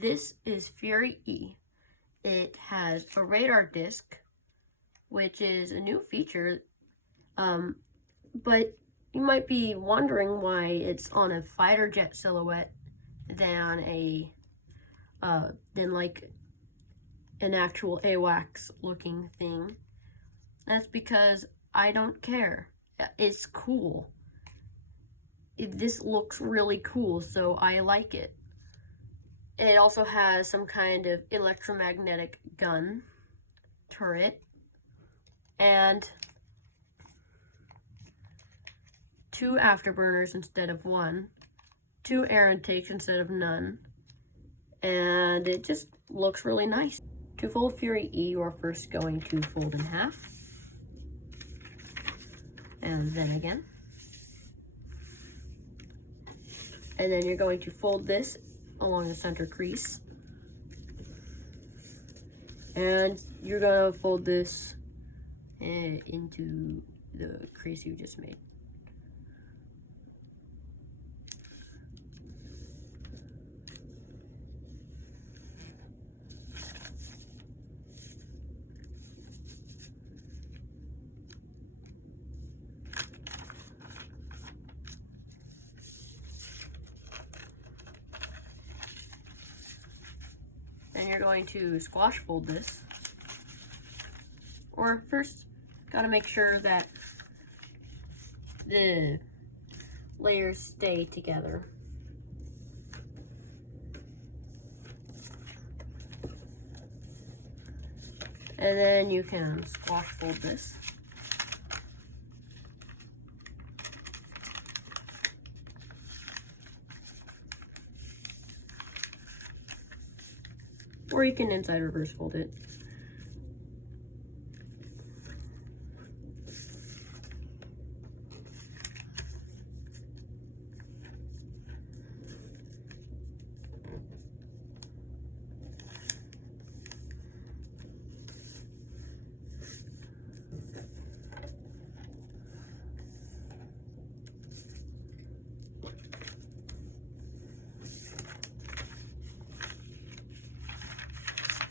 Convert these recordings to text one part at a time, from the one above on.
this is Fury E. It has a radar disc, which is a new feature, but you might be wondering why it's on a fighter jet silhouette than like an actual AWACS looking thing. That's because I don't care. It's cool. This looks really cool, so I like it. It also has some kind of electromagnetic gun turret and 2 afterburners instead of 1, 2 air intakes instead of none, and it just looks really nice. To fold Fury E, you're first going to fold in half, and then again. And then you're going to fold this along the center crease. And you're gonna fold this into the crease you just made. Then you're going to squash fold this. Or first, gotta make sure that the layers stay together. And then you can squash fold this. Or you can inside reverse fold it.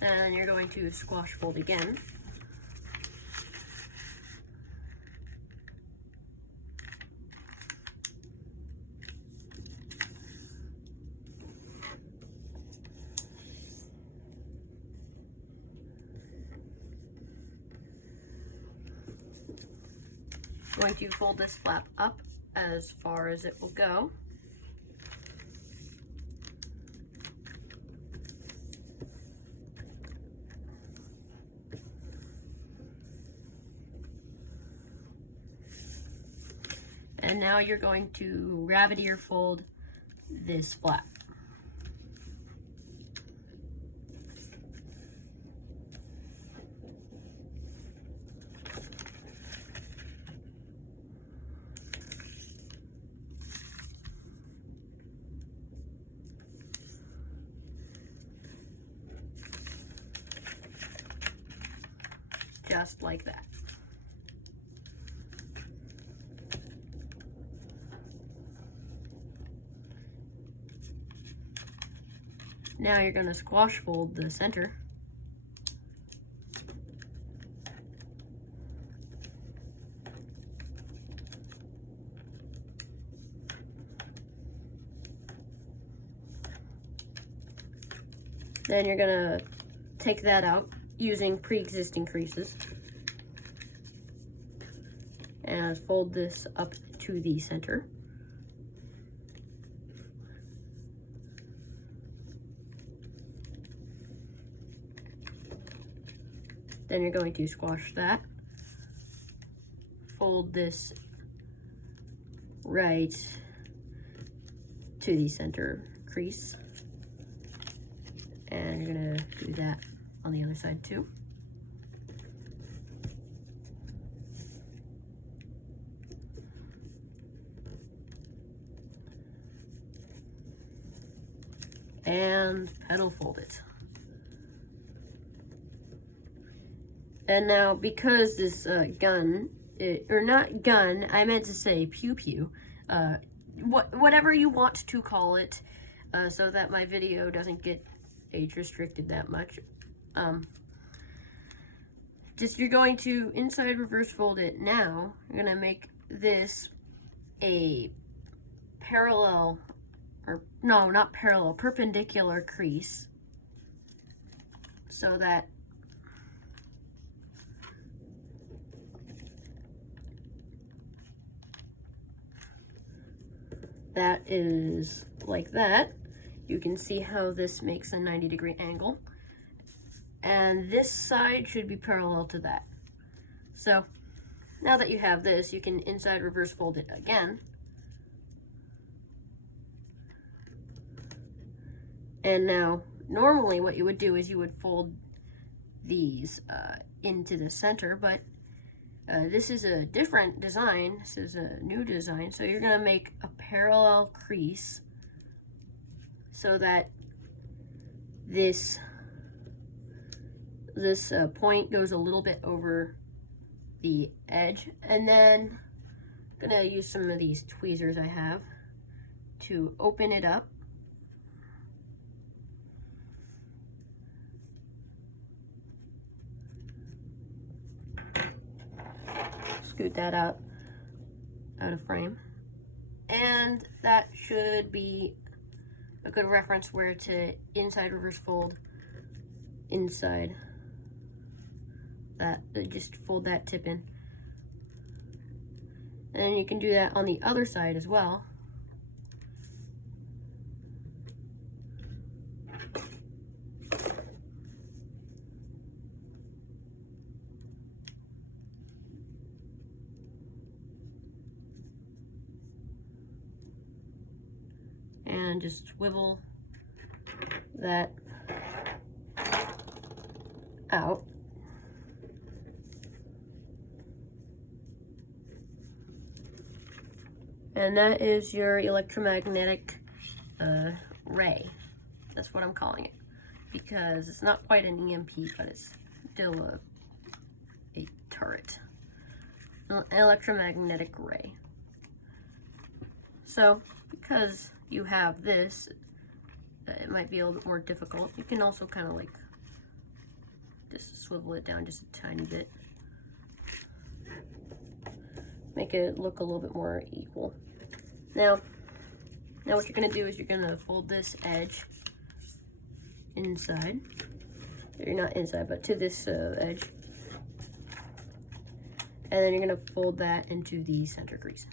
And then you're going to squash fold again. Going to fold this flap up as far as it will go. And now you're going to rabbit ear fold this flap. Just like that. Now you're going to squash fold the center. Then you're going to take that out using pre-existing creases and fold this up to the center. Then you're going to squash that, fold this right to the center crease, and you're going to do that on the other side too. And petal fold it. And now, because this gun, or not gun, I meant to say pew-pew, whatever you want to call it, so that my video doesn't get age restricted that much. Just you're going to inside reverse fold it now. You're gonna make this a parallel, or no, not parallel, perpendicular crease, so that that is like that. You can see how this makes a 90-degree angle. And this side should be parallel to that. So now that you have this, you can inside reverse fold it again. And now, normally what you would do is you would fold these into the center, but this is a different design. This is a new design. So you're gonna make a parallel crease so that this point goes a little bit over the edge. And then I'm gonna use some of these tweezers I have to open it up. Scoot that out of frame. And that should be a good reference where to inside reverse fold inside that. Just fold that tip in. And you can do that on the other side as well. And just swivel that out. And that is your electromagnetic ray. That's what I'm calling it. Because it's not quite an EMP, but it's still a turret. An electromagnetic ray. So, because you have this, it might be a little bit more difficult. You can also kind of like just swivel it down just a tiny bit. Make it look a little bit more equal. Now what you're gonna do is you're gonna fold this edge inside. You're not inside, but to this edge. And then you're gonna fold that into the center crease.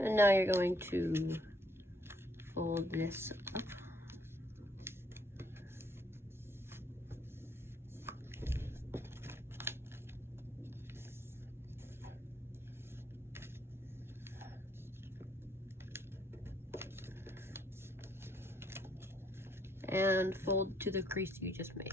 And now you're going to fold this up. And fold to the crease you just made.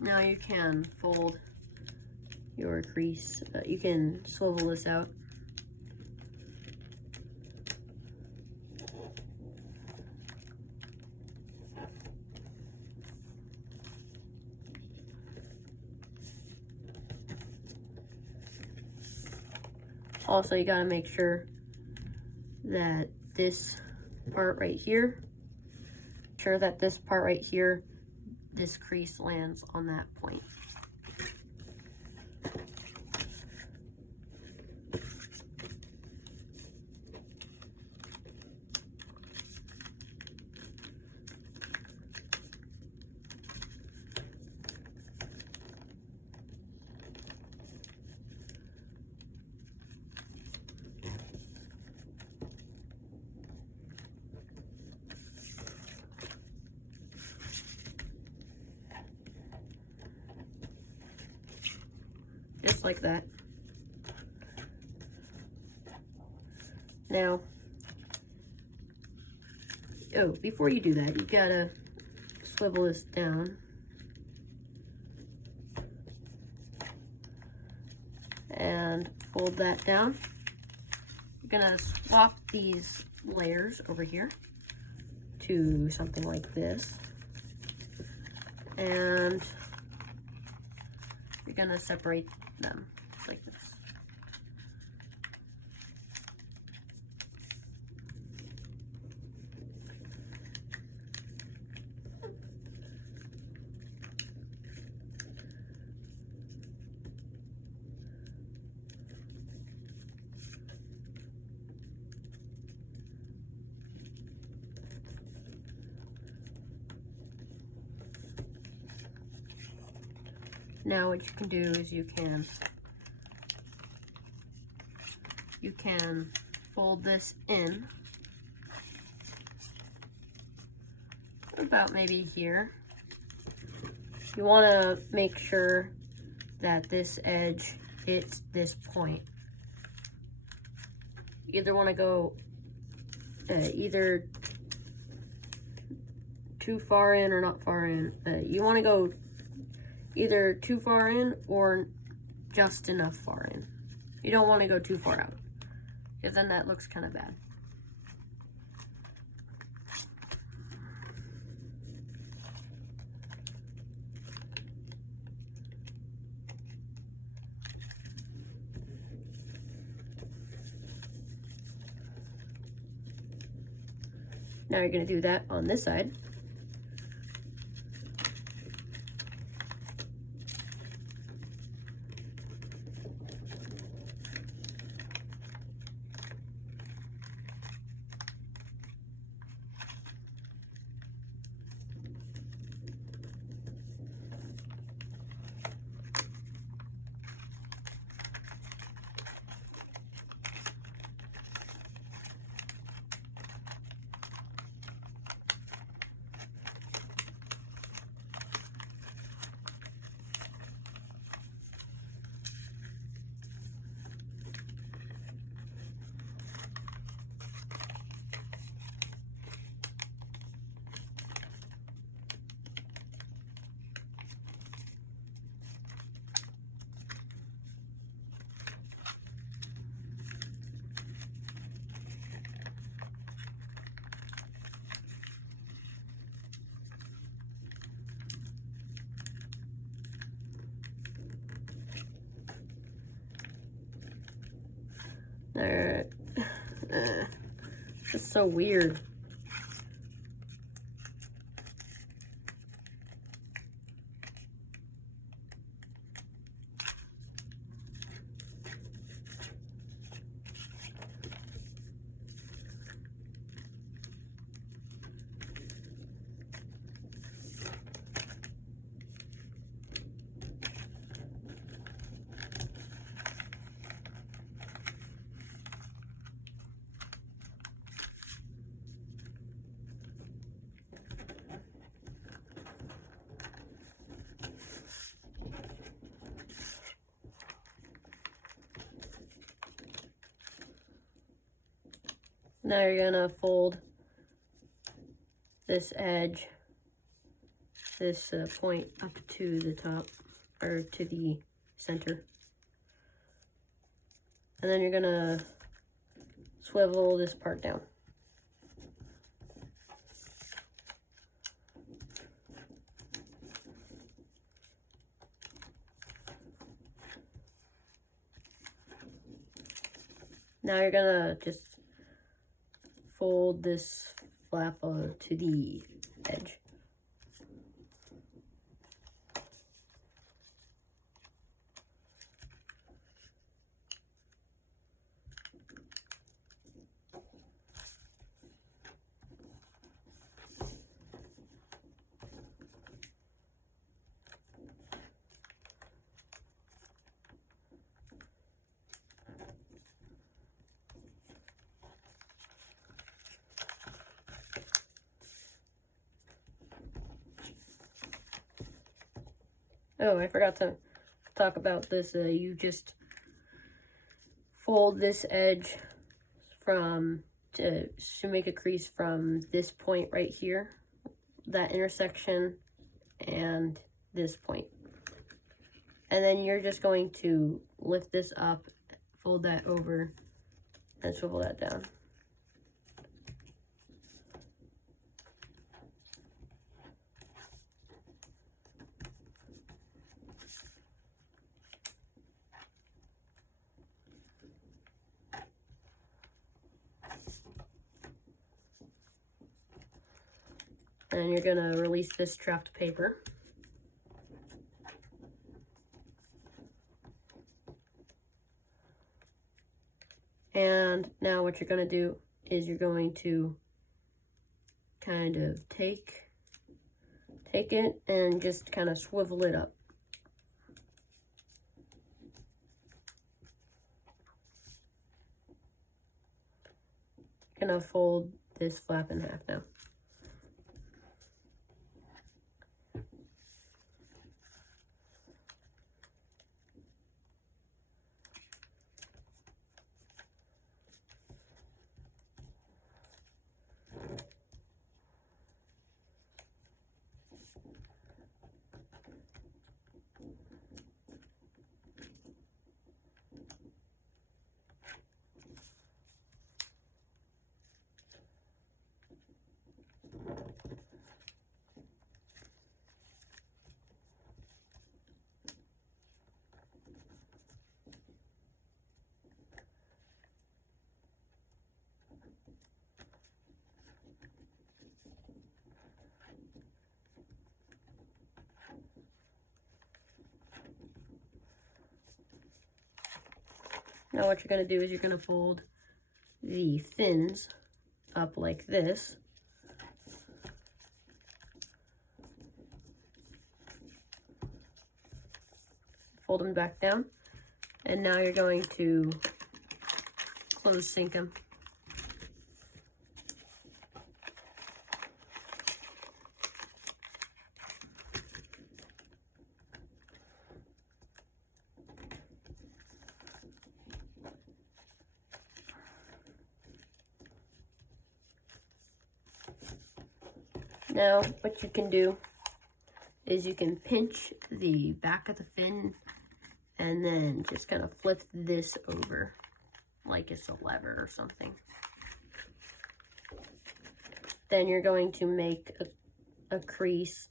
Now you can fold your crease. You can swivel this out. Also, you gotta make sure that this part right here, this crease lands on that point. just like that. Now, oh, before you do that, you gotta swivel this down. And fold that down. You're gonna swap these layers over here to something like this. And you're gonna separate them just like this. Now what you can do is you can fold this in about maybe here. You want to make sure that this edge hits this point. You either want to go either too far in or not far in. You want to go either too far in or just enough far in. You don't want to go too far out, because then that looks kind of bad. Now you're going to do that on this side. This is so weird. Now you're gonna fold this edge, this point up to the top, or to the center. And then you're gonna swivel this part down. Now you're gonna just fold this flap to the edge. Oh, I forgot to talk about this. You just fold this edge to make a crease from this point right here, that intersection, and this point. And then you're just going to lift this up, fold that over, and swivel that down. And you're gonna release this trapped paper. And now what you're gonna do is you're going to kind of take it and just kind of swivel it up. Gonna fold this flap in half now. Now what you're going to do is you're going to fold the fins up like this. Fold them back down. And now you're going to close sync them. Now, what you can do is you can pinch the back of the fin and then just kind of flip this over like it's a lever or something. Then you're going to make a crease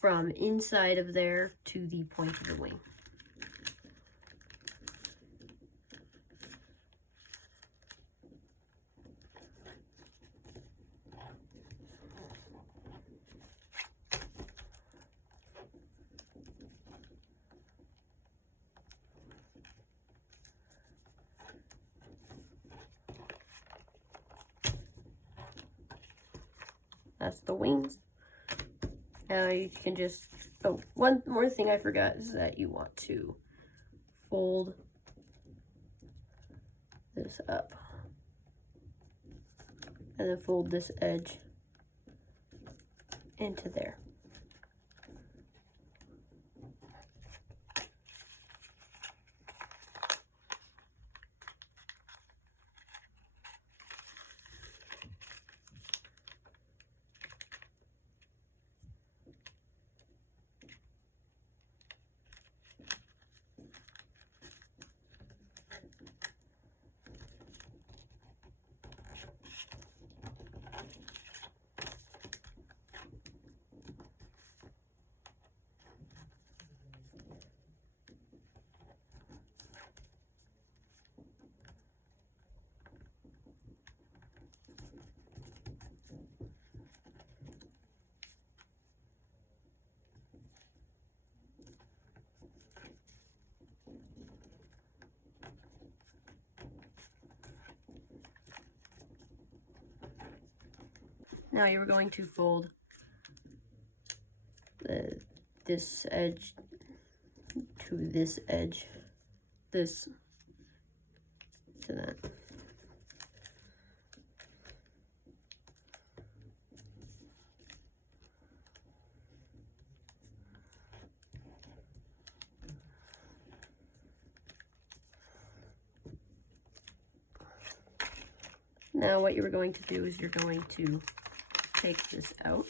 from inside of there to the point of the wing. That's the wings. Now you can just, oh, one more thing I forgot is that you want to fold this up. And then fold this edge into there. Now you're going to fold this edge to this edge, this to that. Now what you're going to do is you're going to take this out.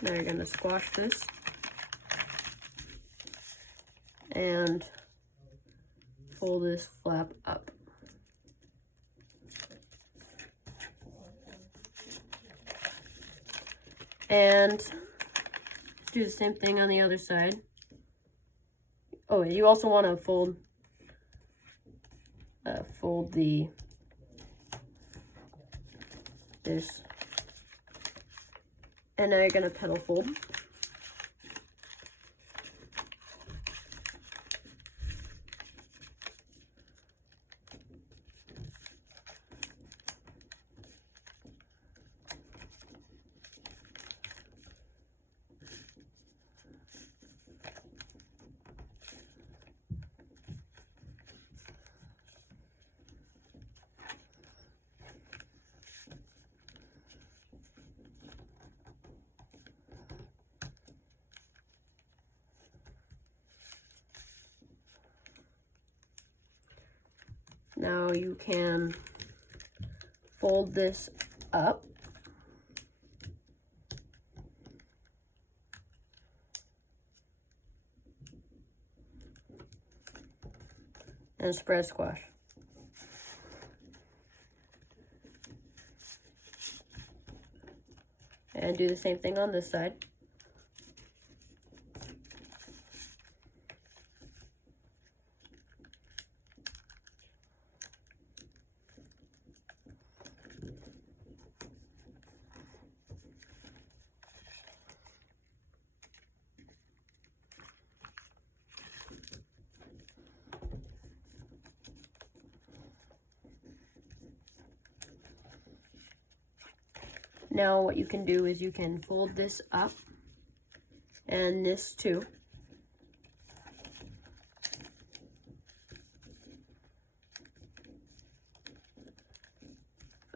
Now you're going to squash this and fold this flap up. And do the same thing on the other side. Oh, you also want to fold this. And now you're going to petal fold. Now you can fold this up and spread squash. And do the same thing on this side. Now what you can do is you can fold this up and this too.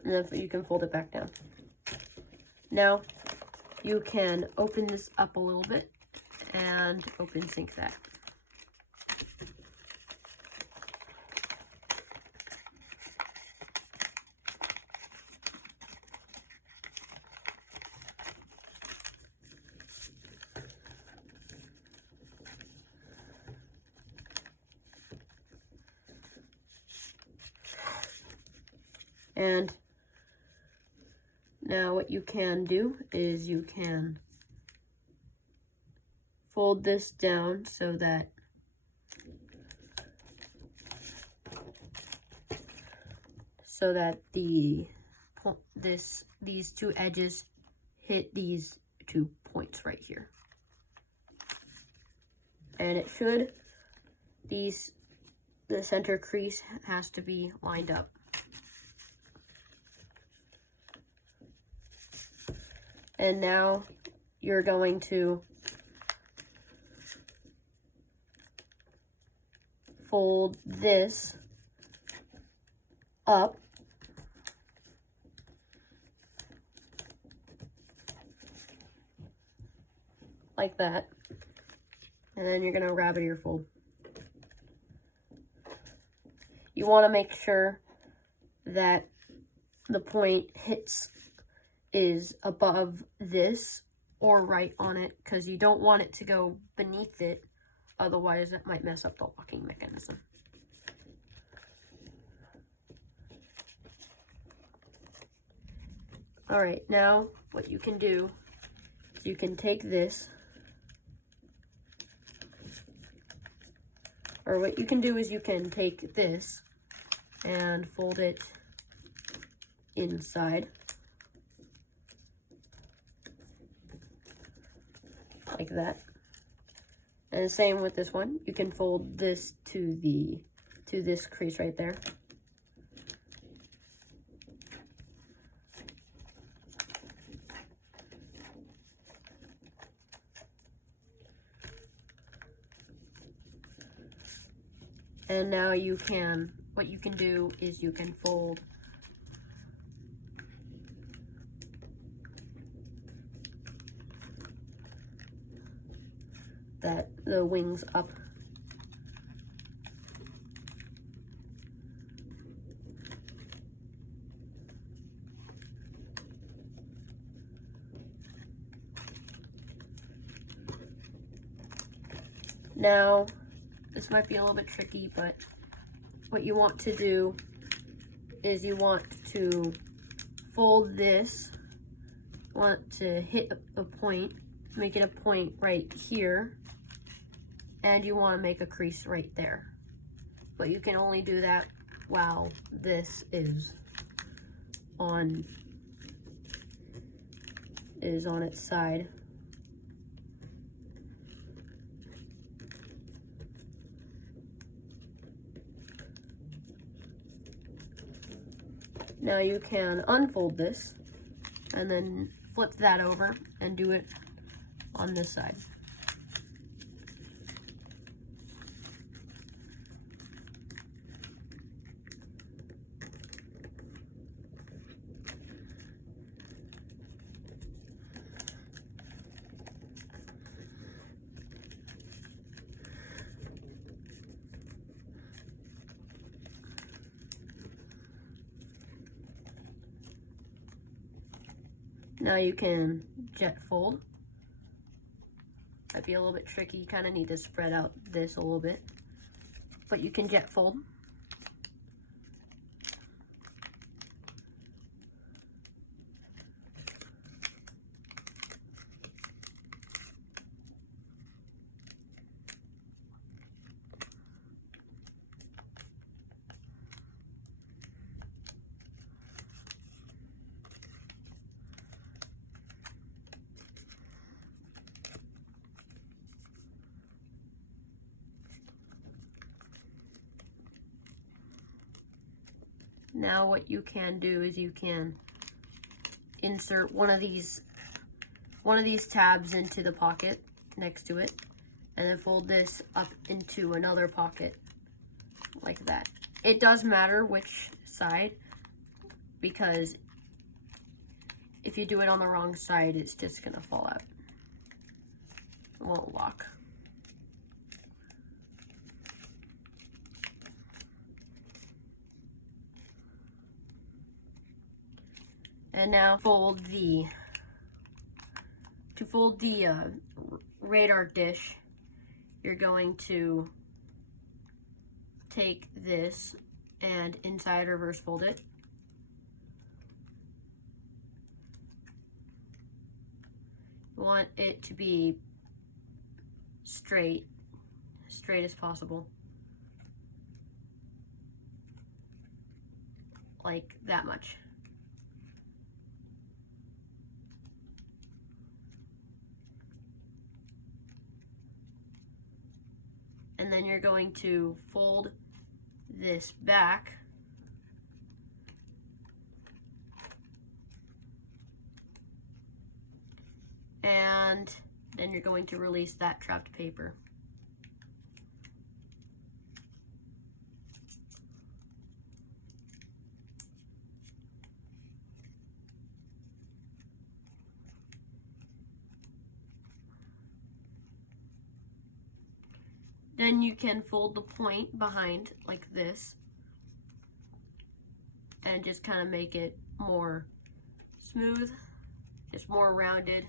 And then you can fold it back down. Now you can open this up a little bit and open sync that. And now what you can do is you can fold this down so that these two edges hit these 2 points right here. And it should, the center crease has to be lined up. And now you're going to fold this up like that. And then you're going to rabbit ear fold. You want to make sure that the point is above this or right on it, because you don't want it to go beneath it, otherwise it might mess up the locking mechanism. Alright, now what you can do is you can take this, or what you can do is you can take this and fold it inside. Like that. And the same with this one. You can fold this to this crease right there. And now what you can do is you can fold the wings up. Now, this might be a little bit tricky, but what you want to do is you want to fold this, want to hit a point, make it a point right here, and you want to make a crease right there. But you can only do that while this is on its side. Now you can unfold this and then flip that over and do it on this side. Now you can jet fold. Might be a little bit tricky, you kind of need to spread out this a little bit, but you can jet fold. Now what you can do is you can insert one of these tabs into the pocket next to it, and then fold this up into another pocket like that. It does matter which side, because if you do it on the wrong side, it's just gonna fall out. It won't lock. And now to fold the radar dish, you're going to take this and inside reverse fold it. You want it to be straight as possible. Like that much. And then you're going to fold this back and then you're going to release that trapped paper. Then you can fold the point behind like this and just kind of make it more smooth, just more rounded.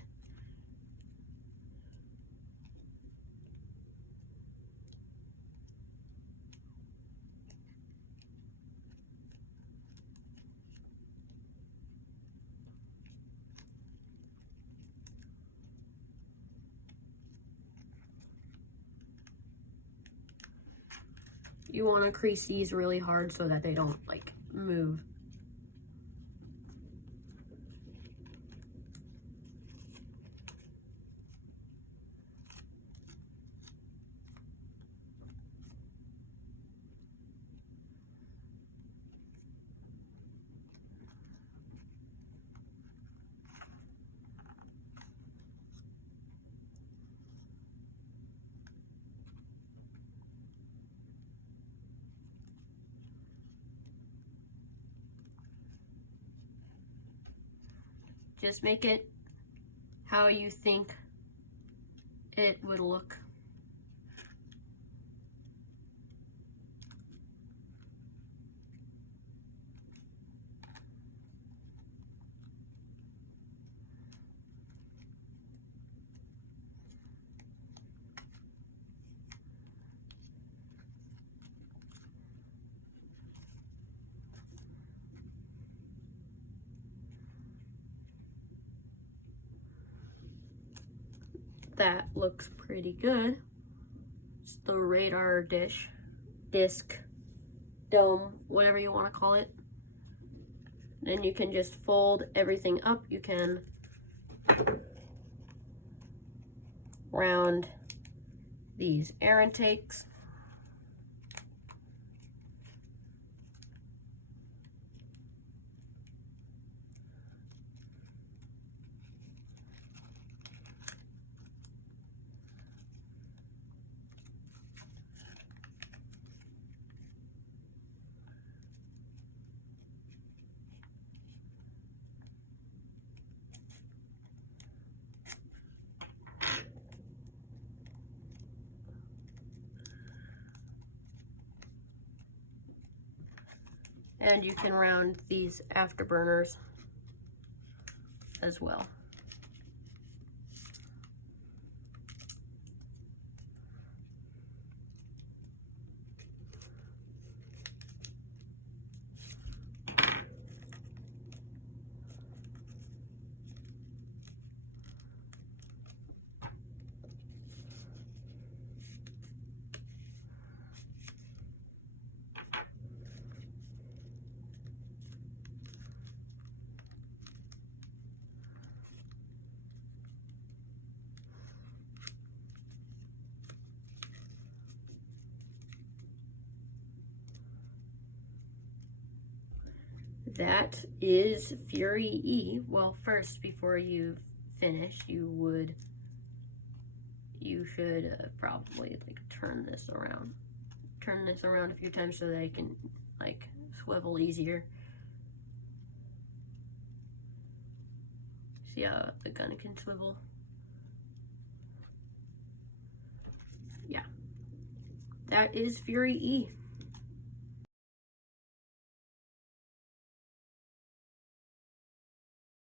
You want to crease these really hard so that they don't like move. Just make it how you think it would look. That looks pretty good. It's the radar disc, dome, whatever you want to call it. Then you can just fold everything up. You can round these air intakes. And you can round these afterburners as well. That is Fury E. Well, first, before you finish, you should probably like turn this around a few times so that I can like swivel easier. See how the gun can swivel? Yeah, that is Fury E.